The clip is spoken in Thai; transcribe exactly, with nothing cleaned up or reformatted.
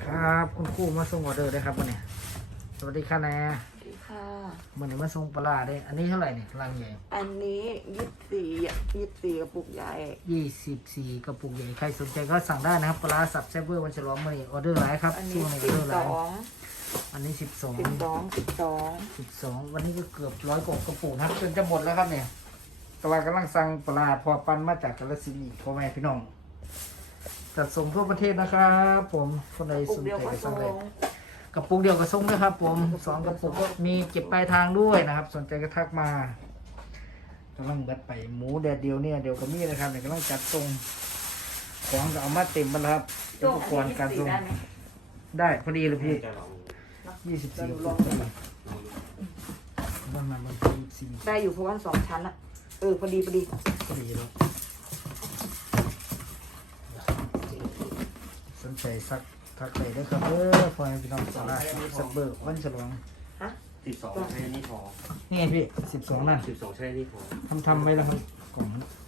ครับคุณครูมาส่งออเดอร์ได้ครับวันนี้สวัสดีค่ะแน่สวัสดีค่ะวันนี้มาส่งปลาร้าได้อันนี้เท่าไหร่เนี่ยรังใหญ่อันนี้ยี่สิบสี่ยี่สิบสี่กระปุกใหญ่ยี่สิบสี่กระปุกใหญ่ใครสนใจก็สั่งได้นะครับปลาร้าสับแซ่บเวอร์วันฉลองวันนี้ออเดอร์หลายครับอันช่นี้วงนี้อสิอบ เดอร์หสลายองอันนี้สิบสองสิบสองสิบสองสิบสองวันนี้ก็เกือบร้อยกว่ากระปุกนะครับจนจะหมดแล้วครับเนี่ยแต่ว่ากำลังสั่งปลาร้าพอปันมาจากกาฬสินธุ์พ่อแม่พี่น้องจัดส่งทั่วประเทศนะครับผมคนใดกระปุสกนเดียวใจก็ก็ส่สั่งงได้กระปุกเดียวก็ส่งด้วยครับผมสองกระปุกก็มีเก็บปลายทางด้วยนะครับ สนใจก็ทักมากำลังเบิดไปหมูแดดเดียวเนี่ยเดี๋ยวก็มีนะครับเนี่ยกำลังจัดส่งของก็เอามาเต็มหมดแล้วครับอุปกรณ์การส่งได้ไหมได้พอดีเลยพี่จะลองยี่สิบสี่ลองพอดูดีบ้างนะมันยี่สิบสี่ได้อยู่เพราะว่าสองชั้นอะเออพอดีพอดีพอดีแล้วสนใจสักทักไปได้ครับเออพอให้พี่น้องสาระสักเบิร์วันฉลองฮะสิบสองใช้นี่พอนี่ไงพี่สิบสองนั่นสิบสองใช้นี่พอทำทำไว้แล้วครับกล่อง